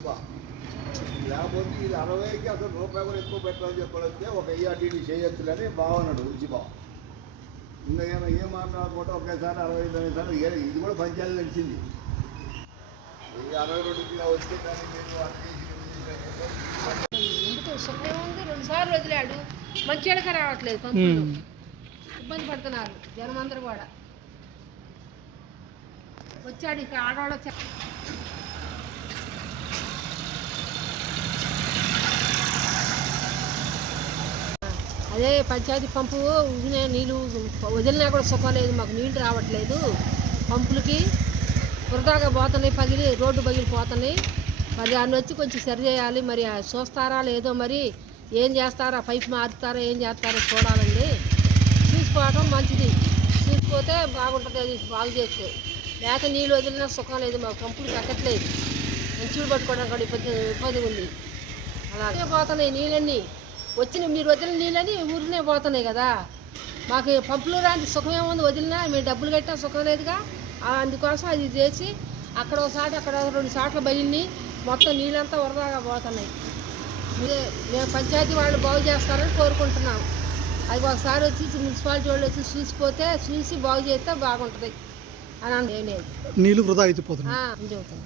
లేకపోతే ఇది 60కి అసలు రూపాయి కూడా ఎక్కువ పెట్టాలని చెప్పాలంటే ఒక ఈఆర్టీడీ చేయొచ్చులని బాగున్నాడు రుచిబా. ఇంకా ఏం మాట్లాడకుండా ఒకేసారి 65 సార్లు ఇది కూడా పంచాయతీ తెలిసింది. ఈ 62 వచ్చే కానీ ఎందుకు సుఖమే ఉంది. 2 సార్లు వదిలాడు, మంచి ఎడక రావట్లేదు. ఇబ్బంది పడుతున్నారు జనం అందరూ కూడా. వచ్చాడు ఇక్కడ ఆడవాళ్ళు అదే పంచాయతీ పంపు నీళ్ళు వదిలినా కూడా సుఖం లేదు, మాకు నీళ్ళు రావట్లేదు. పంపులకి వృధాగా పోతున్నాయి, రోడ్డు పగిలిపోతున్నాయి. మరి దాన్ని వచ్చి కొంచెం సరి చేయాలి. మరి చూస్తారా లేదో, మరి ఏం చేస్తారా, పైపు మారుతారా, ఏం చేస్తారో చూడాలండి. చూసిపోవటం మంచిది, చూసిపోతే బాగుంటుంది. అది బాగు చేస్తే లేక నీళ్ళు వదిలినా సుఖం లేదు, మాకు పంపులు కట్టట్లేదు. మంచిగా పట్టుకోవడానికి కూడా ఇబ్బంది ఉంది. అలాగే పోతున్నాయి నీళ్ళన్నీ. మీరు వదిలిన నీళ్ళని ఊరినే పోతున్నాయి కదా. మాకు పంపులు రాని సుఖం ఏముంది, వదిలినా మేము డబ్బులు కట్టినా సుఖం లేదుగా. అందుకోసం అది చేసి అక్కడ ఒకసారి అక్కడ 2 సార్లు బయలుని మొత్తం నీళ్ళంతా వరదాగా పోతున్నాయి. మేము పంచాయతీ వాళ్ళు బాగు చేస్తారని కోరుకుంటున్నాం. అది ఒకసారి వచ్చి మున్సిపాలిటీ వాళ్ళు వచ్చి చూసి బాగు చేస్తే బాగుంటుంది అని ఏం లేదు. నీళ్ళు వృధా అయిపోతున్నాయి.